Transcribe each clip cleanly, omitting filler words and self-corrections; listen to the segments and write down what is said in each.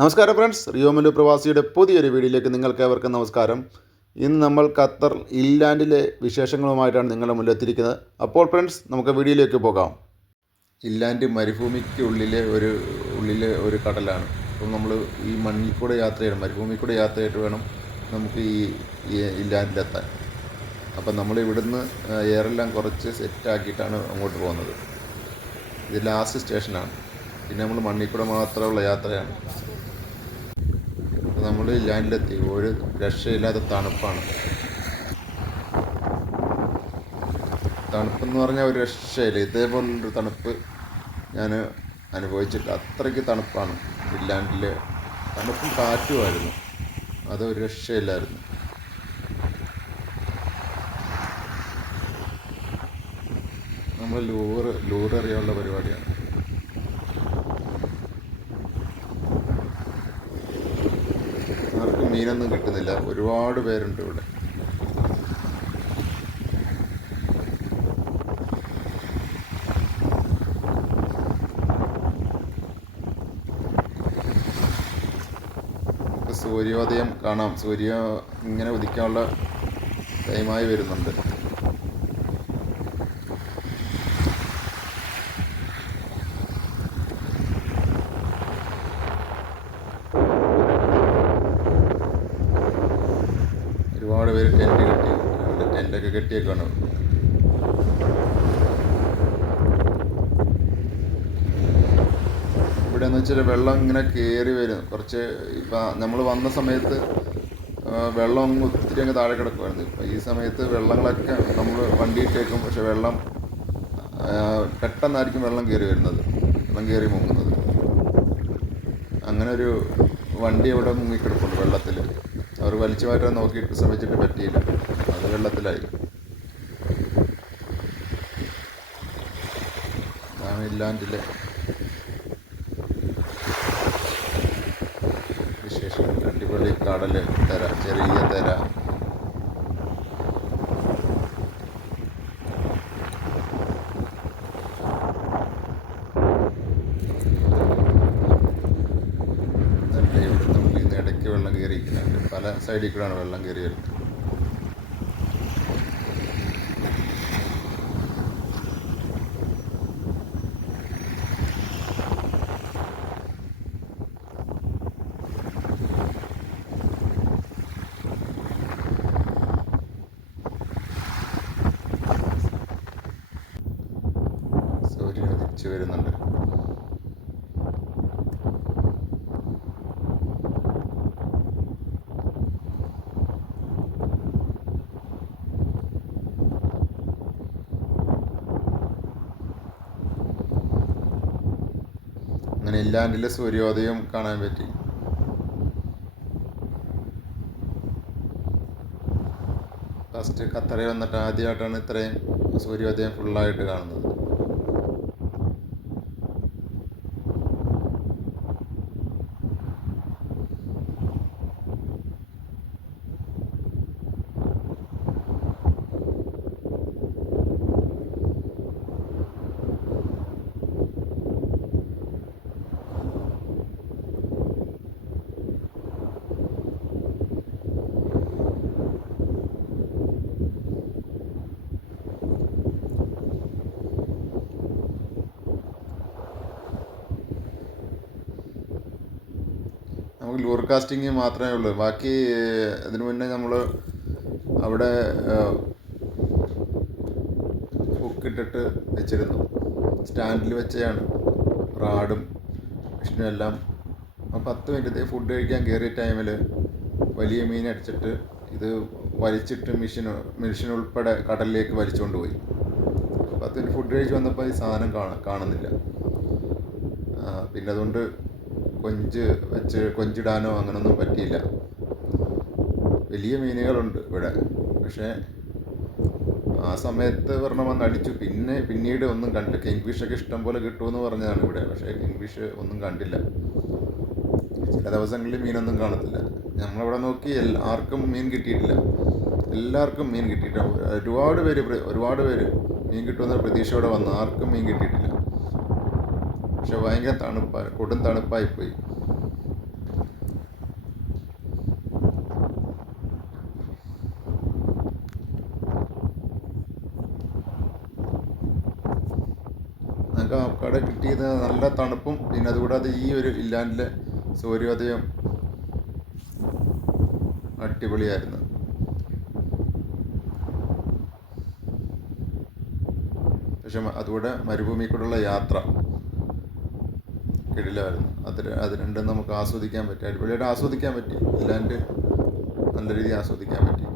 നമസ്കാരം ഫ്രണ്ട്സ്, റിയോമലു പ്രവാസിയുടെ പുതിയൊരു വീഡിയോയിലേക്ക് നിങ്ങൾക്കേവർക്കും നമസ്കാരം. ഇന്ന് നമ്മൾ ഖത്തർ ഇല്ലാൻഡിലെ വിശേഷങ്ങളുമായിട്ടാണ് നിങ്ങളുടെ മുന്നിലെത്തിയിരിക്കുന്നത്. അപ്പോൾ ഫ്രണ്ട്സ്, നമുക്ക് വീഡിയോയിലേക്ക് പോകാം. ഇല്ലാൻഡ് മരുഭൂമിക്ക് ഉള്ളിലെ ഒരു കടലാണ്. അപ്പോൾ നമ്മൾ ഈ മണ്ണിൽ കൂടെ യാത്ര ചെയ്യണം, മരുഭൂമിയിൽ കൂടെ യാത്ര ചെയ്തിട്ട് വേണം നമുക്ക് ഈ ഇല്ലാൻഡിലെത്താൻ. അപ്പം നമ്മൾ ഇവിടുന്ന് എയറെല്ലാം കുറച്ച് സെറ്റാക്കിയിട്ടാണ് അങ്ങോട്ട് പോകുന്നത്. ഇത് ലാസ്റ്റ് സ്റ്റേഷനാണ്. പിന്നെ നമ്മൾ മണ്ണിൽ കൂടെ മാത്രമുള്ള യാത്രയാണ്. നമ്മൾ ലാൻഡിലെത്തി. ഒരു രക്ഷയില്ലാത്ത തണുപ്പാണ്. തണുപ്പെന്ന് പറഞ്ഞാൽ ഒരു രക്ഷയില്ല. ഇതേപോലുള്ളൊരു തണുപ്പ് ഞാൻ അനുഭവിച്ചിട്ട് അത്രയ്ക്ക് തണുപ്പാണ്. ലാൻഡിൽ തണുപ്പും കാറ്റുമായിരുന്നു. അതൊരു രക്ഷയില്ലായിരുന്നു. നമ്മൾ ലൂററിയാനുള്ള പരിപാടിയാണ്. ആർക്കും മീനൊന്നും കിട്ടുന്നില്ല. ഒരുപാട് പേരുണ്ട് ഇവിടെ. സൂര്യോദയം കാണാം. ഇങ്ങനെ ഉദിക്കാനുള്ള ടൈമായി വരുന്നുണ്ട്. ഒരുപാട് പേര് ടെൻ്റൊക്കെ കെട്ടിയേക്കാണ്. ഇവിടെ എന്ന് വെച്ചാൽ വെള്ളം ഇങ്ങനെ കയറി വരും. കുറച്ച് ഇപ്പം നമ്മൾ വന്ന സമയത്ത് വെള്ളം ഒത്തിരി അങ്ങ് താഴെ കിടക്കുമായിരുന്നു. ഇപ്പം ഈ സമയത്ത് വെള്ളങ്ങളൊക്കെ നമ്മൾ വണ്ടിയിട്ടേക്കും. പക്ഷെ വെള്ളം പെട്ടെന്നായിരിക്കും വെള്ളം കയറി വരുന്നത്, വെള്ളം കയറി മുങ്ങുന്നത്. അങ്ങനെ ഒരു വണ്ടി അവിടെ മുങ്ങിക്കിടപ്പുണ്ട് വെള്ളത്തിൽ. അവർ വലിച്ചു മാറ്റാൻ നോക്കിയിട്ട് ശ്രമിച്ചിട്ട് പറ്റിയില്ല, അത് വെള്ളത്തിലായി. ഇല്ലാൻഡിലെ വിശേഷം. അടിപൊളി കടൽ, ചെറിയ തെര. ഇടയ്ക്ക് വെള്ളം കയറിയിരിക്കുന്നുണ്ട്. പല സൈഡിൽ കൂടെയാണ് വെള്ളം കയറി വരുന്നത്. സൂര്യൻ ഉദിച്ചു വരുന്നുണ്ട്. അങ്ങനെ ഇല്ലാൻഡിലെ സൂര്യോദയം കാണാൻ പറ്റി. ഫസ്റ്റ് ഖത്തറിൽ വന്നിട്ട് ആദ്യമായിട്ടാണ് ഇത്രയും സൂര്യോദയം ഫുള്ളായിട്ട് കാണുന്നത്. നമുക്ക് ലൂർ കാസ്റ്റിങ് മാത്രമേ ഉള്ളൂ. ബാക്കി അതിനു മുന്നേ നമ്മൾ അവിടെ ഹുക്കിട്ടിട്ട് വെച്ചിരുന്നു. സ്റ്റാൻഡിൽ വെച്ചാണ് റാഡും മെഷീനും എല്ലാം. 10 മിനിറ്റ് ഫുഡ് കഴിക്കാൻ കയറിയ ടൈമിൽ വലിയ മീൻ അടിച്ചിട്ട് ഇത് വലിച്ചിട്ട് മെഷീൻ ഉൾപ്പെടെ കടലിലേക്ക് വലിച്ചുകൊണ്ട് പോയി. 10 മിനിറ്റ് ഫുഡ് കഴിച്ച് വന്നപ്പോൾ ഈ സാധനം കാണുന്നില്ല. പിന്നെ അതുകൊണ്ട് കൊഞ്ചിടാനോ അങ്ങനൊന്നും പറ്റിയില്ല. വലിയ മീനുകളുണ്ട് ഇവിടെ. പക്ഷേ ആ സമയത്ത് ഒരെണ്ണം വന്ന് അടിച്ചു. പിന്നീട് ഒന്നും കണ്ടില്ല. കിങ്ഫിഷൊക്കെ ഇഷ്ടം പോലെ കിട്ടുമെന്ന് പറഞ്ഞതാണ് ഇവിടെ. പക്ഷേ കിങ്ഫിഷ് ഒന്നും കണ്ടില്ല. ചില ദിവസങ്ങളിൽ മീനൊന്നും കാണത്തില്ല. നമ്മളവിടെ നോക്കി, ആർക്കും മീൻ കിട്ടിയിട്ടില്ല. എല്ലാവർക്കും മീൻ കിട്ടിയിട്ടില്ല. ഒരുപാട് പേര് മീൻ കിട്ടുമെന്ന പ്രതീക്ഷയോടെ വന്നു. ആർക്കും മീൻ കിട്ടിയിട്ടില്ല. പക്ഷെ ഭയങ്കര കൊടും തണുപ്പായിപ്പോയി. ഞങ്ങൾക്ക് അവിടെ കിട്ടിയത് നല്ല തണുപ്പും പിന്നെ അതുകൂടാതെ ഈ ഒരു ഇല്ലാണ്ടിലെ സൂര്യോദയം അടിപൊളിയായിരുന്നു. പക്ഷെ അതുകൂടെ മരുഭൂമി കൂടെയുള്ള യാത്ര കിടിലമായിരുന്നു. അത് രണ്ടും നമുക്ക് ആസ്വദിക്കാൻ പറ്റി, അടിപൊളിയായിട്ട് ആസ്വദിക്കാൻ പറ്റി. ഇല്ലാണ്ട് നല്ല രീതിയിൽ ആസ്വദിക്കാൻ പറ്റി.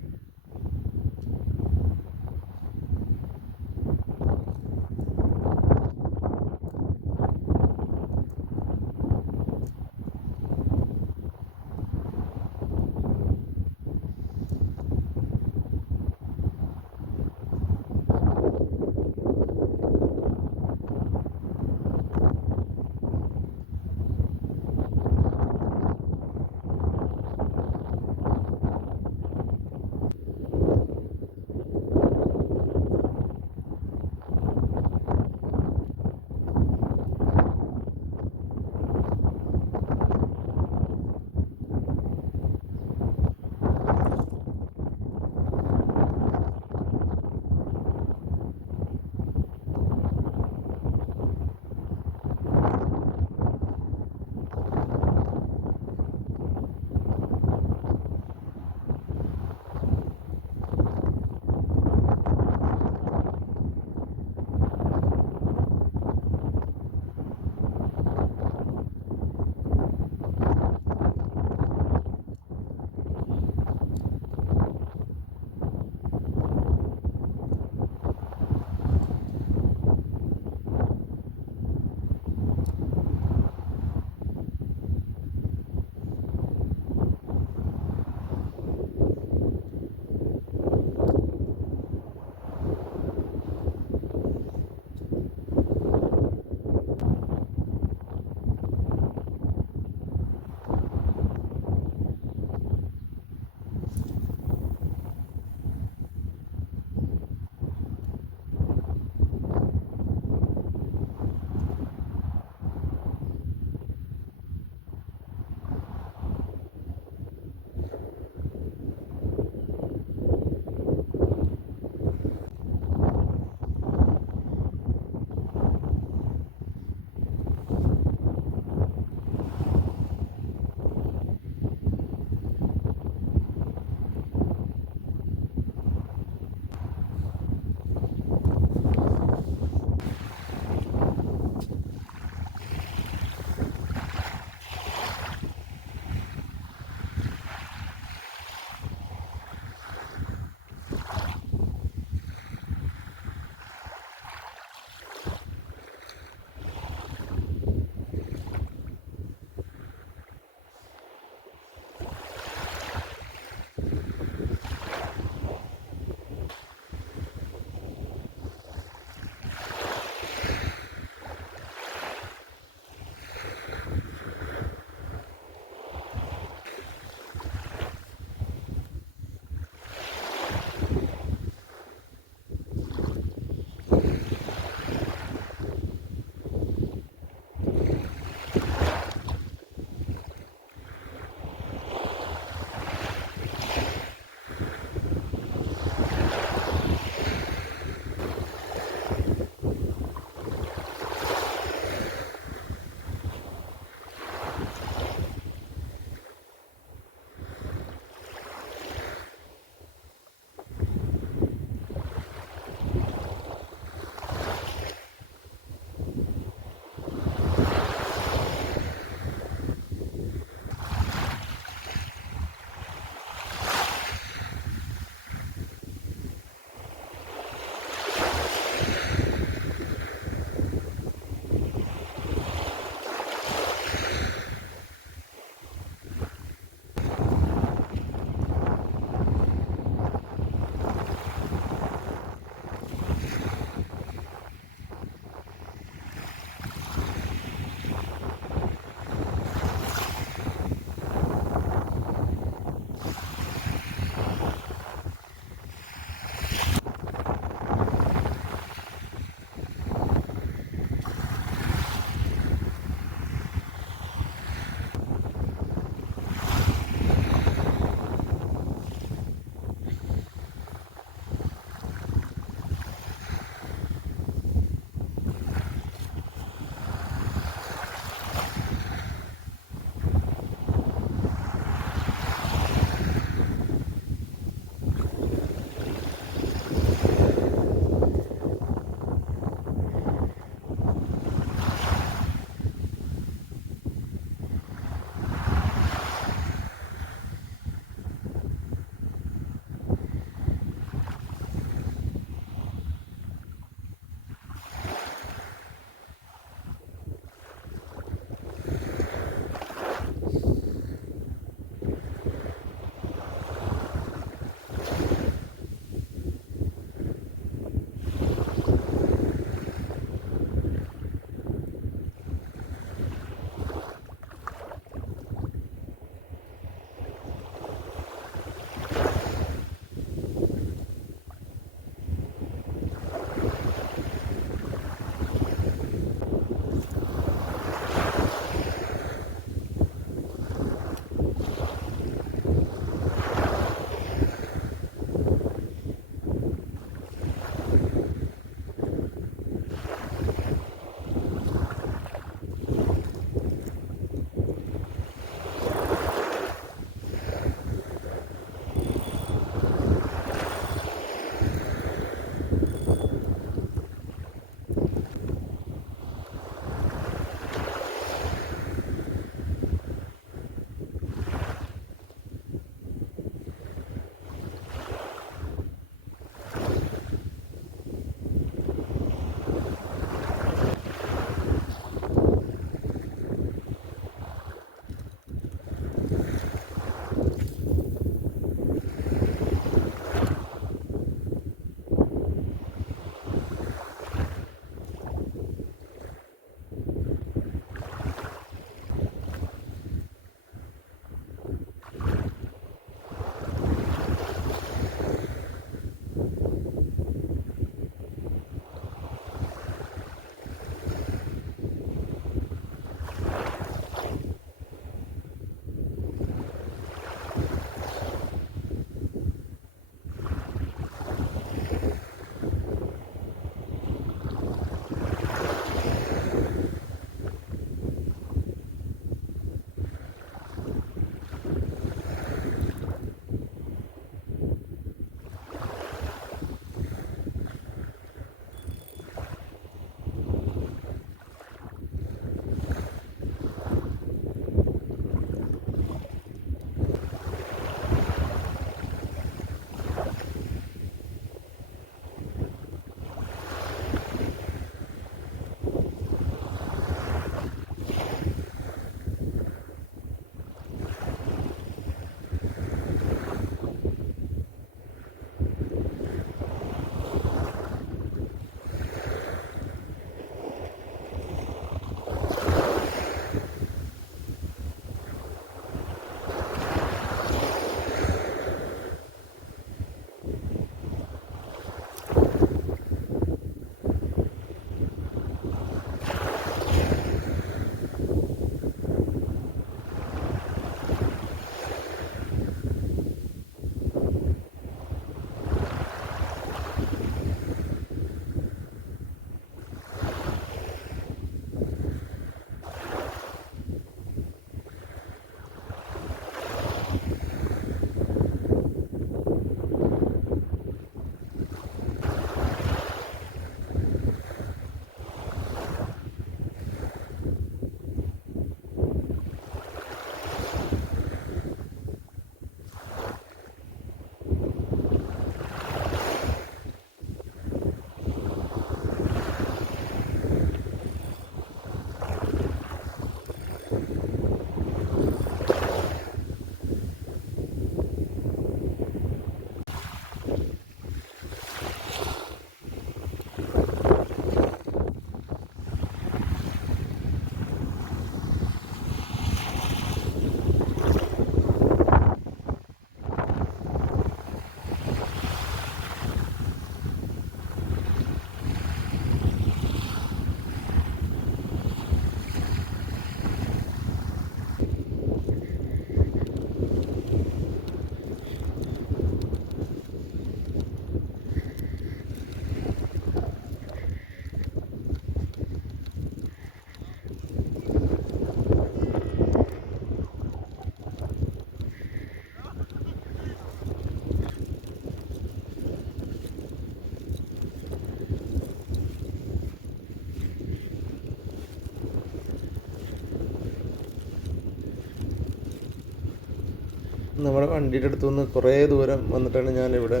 നമ്മുടെ വണ്ടിയുടെ അടുത്തു നിന്ന് കുറേ ദൂരം വന്നിട്ടാണ് ഞാനിവിടെ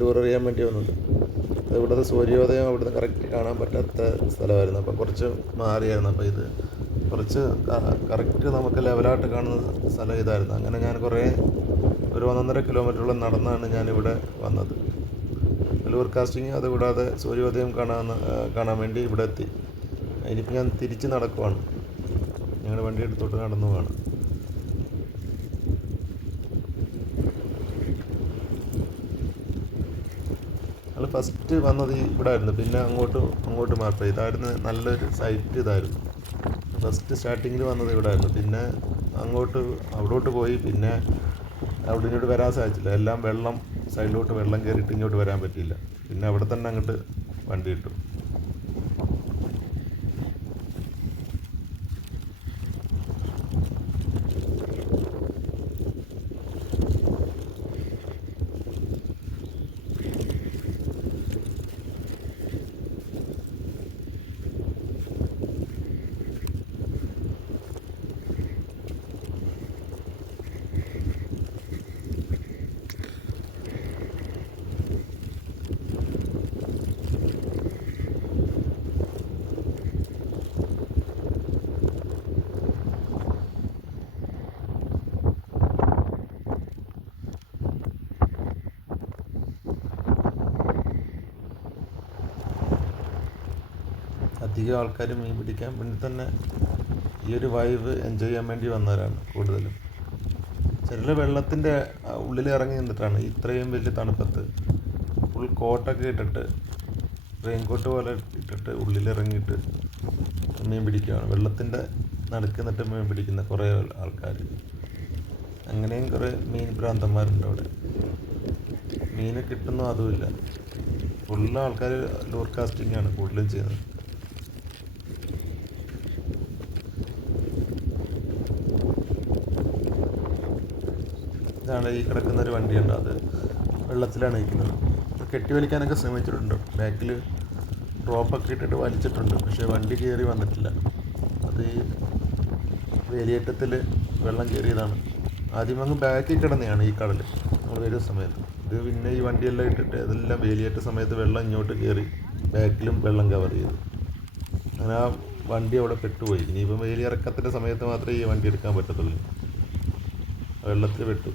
ലൂറെറിയാൻ വേണ്ടി വന്നത്. ഇവിടുത്തെ സൂര്യോദയം അവിടുന്ന് കറക്റ്റ് കാണാൻ പറ്റാത്ത സ്ഥലമായിരുന്നു. അപ്പോൾ കുറച്ച് മാറിയായിരുന്നു. അപ്പോൾ ഇത് കുറച്ച് കറക്റ്റ് നമുക്ക് ലെവലായിട്ട് കാണുന്ന സ്ഥലം ഇതായിരുന്നു. അങ്ങനെ ഞാൻ ഒരു 1.5 കിലോമീറ്ററോളം നടന്നാണ് ഞാനിവിടെ വന്നത്. ലൂർ കാസ്റ്റിങ് അതുകൂടാതെ സൂര്യോദയം കാണാൻ വേണ്ടി ഇവിടെ എത്തി. ഇനിയിപ്പോൾ ഞാൻ തിരിച്ച് നടക്കുവാണ്. ഞങ്ങളുടെ വണ്ടി എടുത്തോട്ട് നടന്നു പോവാണ്. ഞങ്ങൾ ഫസ്റ്റ് വന്നത് ഇവിടെ ആയിരുന്നു. പിന്നെ അങ്ങോട്ട് മാറിപ്പോയി. ഇതായിരുന്നു നല്ലൊരു സൈറ്റ്. ഇതായിരുന്നു ഫസ്റ്റ് സ്റ്റാർട്ടിങ്ങിൽ വന്നത് ഇവിടെ ആയിരുന്നു. പിന്നെ അവിടോട്ട് പോയി. പിന്നെ അവിടെ ഇങ്ങോട്ട് വരാൻ സാധിച്ചില്ല. എല്ലാം സൈഡിലോട്ട് വെള്ളം കയറിയിട്ട് ഇങ്ങോട്ട് വരാൻ പറ്റിയില്ല. പിന്നെ അവിടെ തന്നെ അങ്ങോട്ട് വണ്ടി ഇട്ടു. അധികം ആൾക്കാർ മീൻ പിടിക്കാൻ വേണ്ടി തന്നെ ഈ ഒരു വൈബ് എൻജോയ് ചെയ്യാൻ വേണ്ടി വന്നവരാണ് കൂടുതലും. ചില വെള്ളത്തിൻ്റെ ഉള്ളിൽ ഇറങ്ങി നിന്നിട്ടാണ് ഇത്രയും വലിയ തണുപ്പത്ത് ഫുൾ കോട്ടൊക്കെ ഇട്ടിട്ട് റെയിൻകോട്ട് പോലെ ഇട്ടിട്ട് ഉള്ളിലിറങ്ങിയിട്ട് മീൻ പിടിക്കുകയാണ്. വെള്ളത്തിൻ്റെ നടുക്ക് നിന്നിട്ട് മീൻ പിടിക്കുന്ന കുറേ ആൾക്കാർ. അങ്ങനെയും കുറേ മീൻ ഭ്രാന്തന്മാരുണ്ട് അവിടെ. മീൻ കിട്ടുന്നു അതുമില്ല. ഫുള്ള് ആൾക്കാർ ലൂർ കാസ്റ്റിംഗ് ആണ് കൂടുതലും ചെയ്യുന്നത്. ഇതാണ് ഈ കിടക്കുന്നൊരു വണ്ടിയുണ്ട്. അത് വെള്ളത്തിലാണ് നിൽക്കുന്നത്. കെട്ടി വലിക്കാനൊക്കെ ശ്രമിച്ചിട്ടുണ്ട്. ബാക്കിൽ റോപ്പൊക്കെ ഇട്ടിട്ട് വലിച്ചിട്ടുണ്ട്. പക്ഷേ വണ്ടി കയറി വന്നിട്ടില്ല. അത് ഈ വേലിയേറ്റത്തിൽ വെള്ളം കയറിയതാണ്. ആദ്യം അങ്ങ് ബാക്കിൽ കിടന്നെയാണ് ഈ കടൽ നമ്മൾ വരുന്ന സമയത്ത്. ഇത് പിന്നെ ഈ വണ്ടിയെല്ലാം ഇട്ടിട്ട് ഇതെല്ലാം വേലിയേറ്റ സമയത്ത് വെള്ളം ഇങ്ങോട്ട് കയറി ബാക്കിലും വെള്ളം കവർ ചെയ്തു. അങ്ങനെ ആ വണ്ടി അവിടെ പെട്ടുപോയി. ഇനിയിപ്പം വേലിയിറക്കത്തിൻ്റെ സമയത്ത് മാത്രമേ ഈ വണ്ടി എടുക്കാൻ പറ്റത്തുള്ളൂ. വെള്ളത്തിൽ പെട്ടു.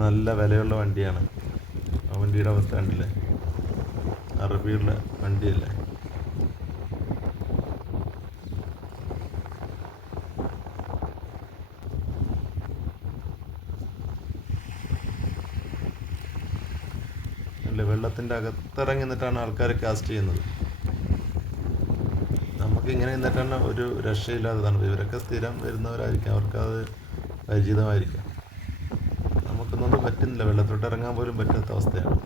നല്ല വിലയുള്ള വണ്ടിയാണ്. ആ വണ്ടിയുടെ അവസ്ഥ കണ്ടില്ലേ? അറബിയുള്ള വണ്ടിയല്ലേ? അല്ലേ, വെള്ളത്തിൻ്റെ അകത്തിറങ്ങി നിന്നിട്ടാണ് ആൾക്കാർ കാസ്റ്റ് ചെയ്യുന്നത്. നമുക്കിങ്ങനെ നിന്നിട്ടാണ് ഒരു രക്ഷയില്ലാത്തതാണ്. ഇവരൊക്കെ സ്ഥിരം വരുന്നവരായിരിക്കും. അവർക്കത് പരിചിതമായിരിക്കും. നമുക്കൊന്നും പറ്റുന്നില്ല. വെള്ളത്തോട്ട് ഇറങ്ങാൻ പോലും പറ്റാത്ത അവസ്ഥയാണ്.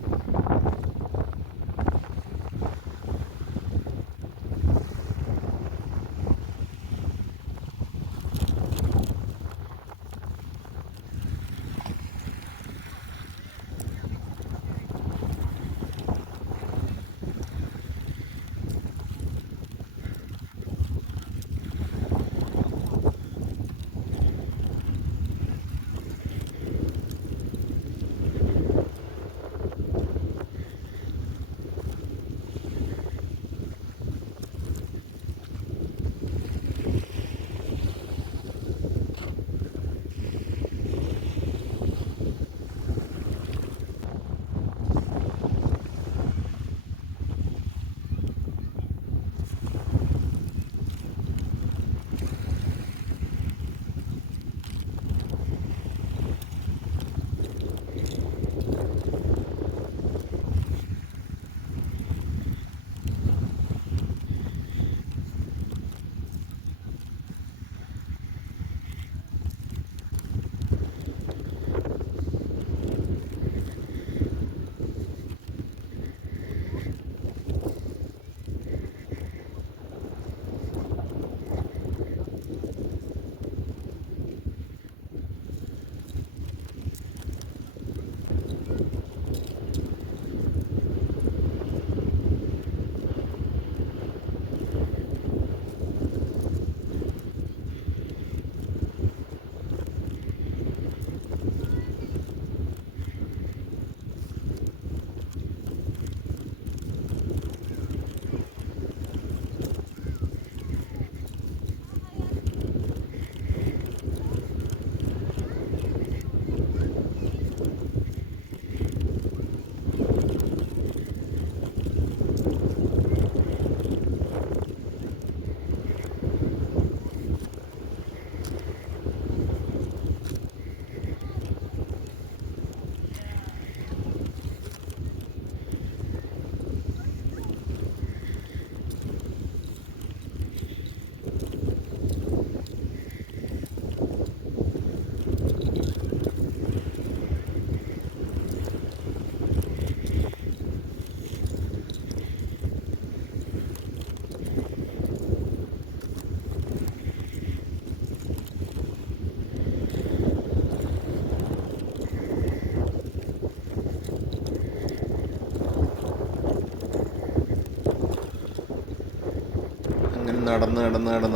നടന്ന്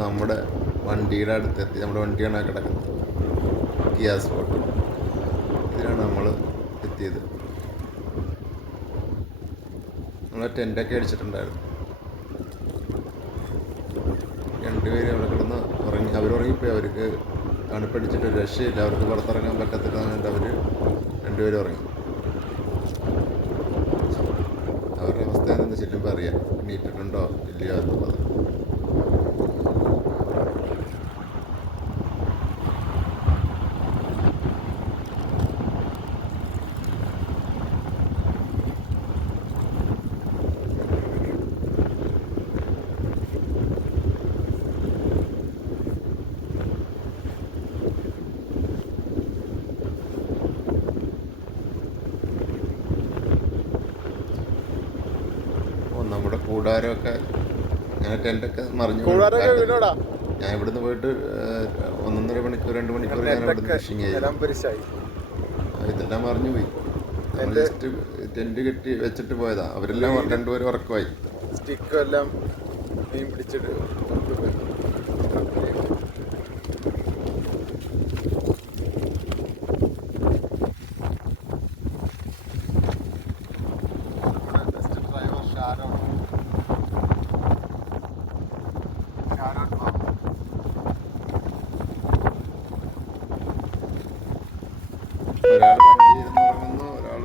നമ്മുടെ വണ്ടിയുടെ അടുത്തെത്തി. നമ്മുടെ വണ്ടിയാണ് കിടക്കുന്നത്, കിയ സ്പോട്ട്. ഇതിലാണ് നമ്മൾ എത്തിയത്. നമ്മളെ ടെൻ്റൊക്കെ അടിച്ചിട്ടുണ്ടായിരുന്നു. രണ്ടുപേരും അവിടെ കിടന്ന് ഉറങ്ങി. അവരുറങ്ങിപ്പോയി. അവർക്ക് തണുപ്പടിച്ചിട്ട് ഒരു രക്ഷയില്ല. അവർക്ക് പുറത്തിറങ്ങാൻ പറ്റത്തില്ല എന്നിട്ട് അവർ രണ്ടുപേരും ഉറങ്ങി. അവരുടെ അവസ്ഥ എന്താണെന്ന് ചെല്ലുമ്പോൾ അറിയാം, എണീറ്റിട്ടുണ്ടോ ഇല്ലയോ എന്നുള്ളത്. നമ്മുടെ കൂടാരമൊക്കെ അങ്ങനെ ടെൻ്റൊക്കെ മറിഞ്ഞു. ഞാൻ ഇവിടുന്ന് പോയിട്ട് 1.5 മണിക്കൂർ 2 മണിക്കൂർ ഞാൻ ഇവിടുന്ന് ഫിഷിങ് ചെയ്തു. ഇതെല്ലാം മറിഞ്ഞു പോയി. നമ്മൾ ജസ്റ്റ് ടെൻ്റ് കെട്ടി വെച്ചിട്ട് പോയതാ. അവരെല്ലാം രണ്ടുപേരും ഉറക്കമായി. സ്റ്റിക്കും എല്ലാം മീൻ പിടിച്ചിട്ട് കൊണ്ടുപോയി. ഒരാൾ വണ്ടിയിൽ നിന്ന് ഉറങ്ങുന്നു, ഒരാൾ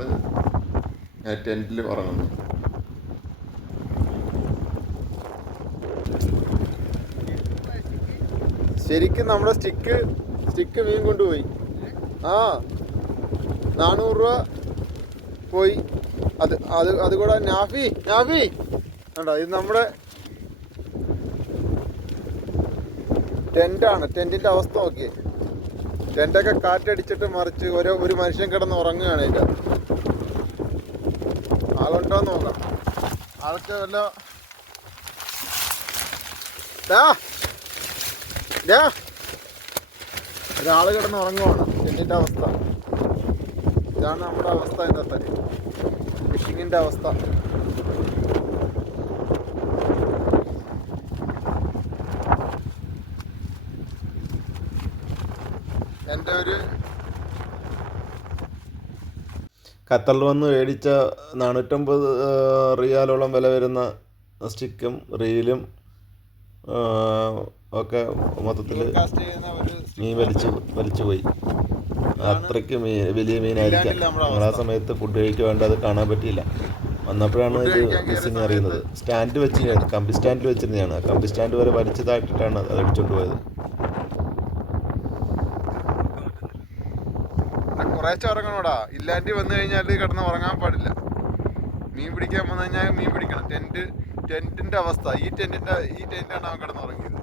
ടെൻറ്റിൽ ഉറങ്ങുന്നു. ശരിക്കും നമ്മുടെ സ്റ്റിക്ക് മീൻ കൊണ്ടുപോയി. 400 രൂപ പോയി. അതുകൂടെ നാഫി ഉണ്ടോ? ഇത് നമ്മുടെ ടെൻ്റാണ്. ടെൻറ്റിൻ്റെ അവസ്ഥ നോക്കിയേ. ടെൻ്റൊക്കെ കാറ്റടിച്ചിട്ട് മറിച്ച് ഒരു മനുഷ്യൻ കിടന്ന് ഉറങ്ങുകയാണ്. അതിൻ്റെ ആളുണ്ടോ എന്ന് നോക്കാം. ആൾക്ക് വല്ല ഒരാൾ കിടന്ന് ഉറങ്ങുവാണ്. ടെൻറ്റിൻ്റെ അവസ്ഥ ഇതാണ്. നമ്മുടെ അവസ്ഥ ഇന്നത്തെ ഫിഷിങ്ങിൻ്റെ അവസ്ഥ. എൻ്റെ ഒരു ഖത്തറിൽ വന്ന് മേടിച്ച 450 റിയാലോളം വില വരുന്ന സ്റ്റിക്കും റീലും ഒക്കെ മൊത്തത്തിൽ മീൻ വലിച്ചു പോയി. അത്രയ്ക്ക് വലിയ മീനായിരിക്കാം. നമ്മൾ ആ സമയത്ത് ഫുഡ് കഴിക്കാൻ വേണ്ടി അത് കാണാൻ പറ്റിയില്ല. വന്നപ്പോഴാണ് ഇത് മിസ്സിങ് അറിയുന്നത്. സ്റ്റാൻഡ് വെച്ചിരുന്നതാണ്, കമ്പി സ്റ്റാൻഡിൽ വെച്ചിരുന്നതാണ്. ആ കമ്പി സ്റ്റാൻഡ് വരെ വലിച്ചതായിട്ടിട്ടാണ് അത് അടിച്ചുകൊണ്ട് പോയത്. കുറേശ്ശെ ഉറങ്ങണോടാ. ഇല്ലാണ്ടി വന്നു കഴിഞ്ഞാൽ കിടന്ന് ഉറങ്ങാൻ പാടില്ല. മീൻ പിടിക്കാൻ വന്നു കഴിഞ്ഞാൽ മീൻ പിടിക്കണം. ടെൻറ്റിൻ്റെ അവസ്ഥ ഈ ടെൻറ്റാണ് അവൻ കിടന്ന് ഉറങ്ങിയത്.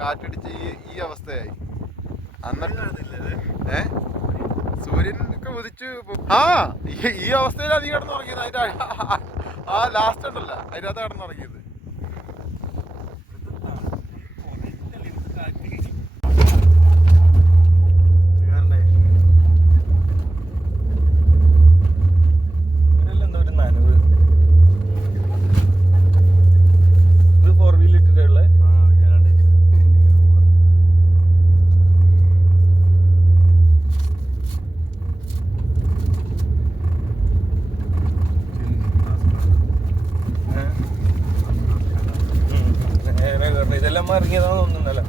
കാറ്റടിച്ച് ഈ അവസ്ഥയായി. എന്നിട്ട് സൂര്യൻ ഒക്കെ ഉദിച്ച് ഈ അവസ്ഥയിലാണ് നീ കിടന്നുറങ്ങിയത്. അതിൻ്റെ ലാസ്റ്റ് ഉണ്ടല്ല, അതിനകത്ത് കിടന്നുറങ്ങിയത്. ഇതെല്ലാം ഇറങ്ങിയതാണെന്ന് തോന്നുന്നല്ലോ.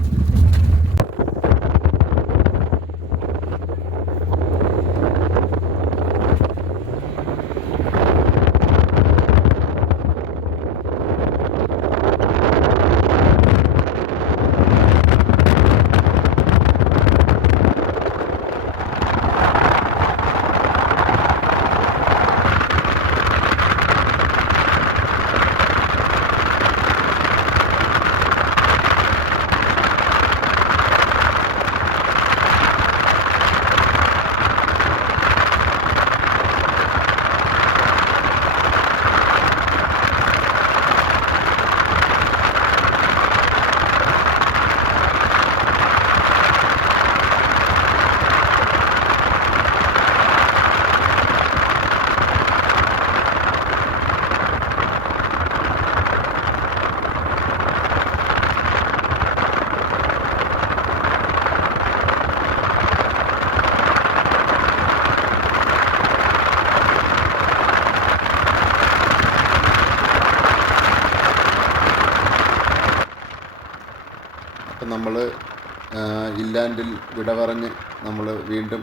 ഇല്ലാൻഡിൽ വിട പറഞ്ഞ് നമ്മൾ വീണ്ടും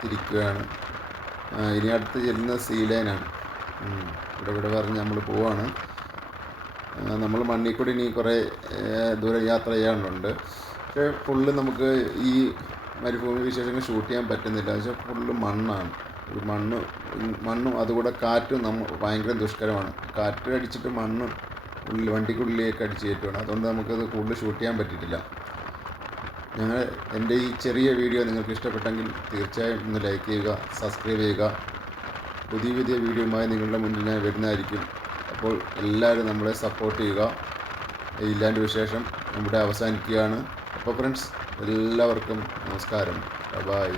തിരിക്കുകയാണ്. ഇനി അടുത്ത് ചെല്ലുന്ന സീലൈനാണ്. ഇവിടെ വിട പറഞ്ഞ് നമ്മൾ പോവാണ്. നമ്മൾ മണ്ണിൽ കൂടി ഇനി കുറേ ദൂരം യാത്ര ചെയ്യാനുണ്ട്. പക്ഷേ ഫുള്ള് നമുക്ക് ഈ മരുഭൂമി വിശേഷങ്ങൾ ഷൂട്ട് ചെയ്യാൻ പറ്റുന്നില്ല. പക്ഷേ ഫുള്ള് മണ്ണാണ്. ഒരു മണ്ണും അതുകൂടെ കാറ്റും ഭയങ്കര ദുഷ്കരമാണ്. കാറ്റ് അടിച്ചിട്ട് മണ്ണ് വണ്ടിക്കുള്ളിലേക്ക് അടിച്ച് കയറ്റുകയാണ്. അതുകൊണ്ട് നമുക്കത് കൂടുതൽ ഷൂട്ട് ചെയ്യാൻ പറ്റിയിട്ടില്ല. എൻ്റെ ഈ ചെറിയ വീഡിയോ നിങ്ങൾക്ക് ഇഷ്ടപ്പെട്ടെങ്കിൽ തീർച്ചയായും ഒന്ന് ലൈക്ക് ചെയ്യുക, സബ്സ്ക്രൈബ് ചെയ്യുക. പുതിയ വീഡിയോയുമായി നിങ്ങളുടെ മുന്നിൽ ഞാൻ വരുന്നതായിരിക്കും. അപ്പോൾ എല്ലാവരും നമ്മളെ സപ്പോർട്ട് ചെയ്യുക. ഇല്ലാൻ്റെ വിശേഷം ഇവിടെ അവസാനിക്കുകയാണ്. അപ്പോൾ ഫ്രണ്ട്സ്, എല്ലാവർക്കും നമസ്കാരം. ബൈ.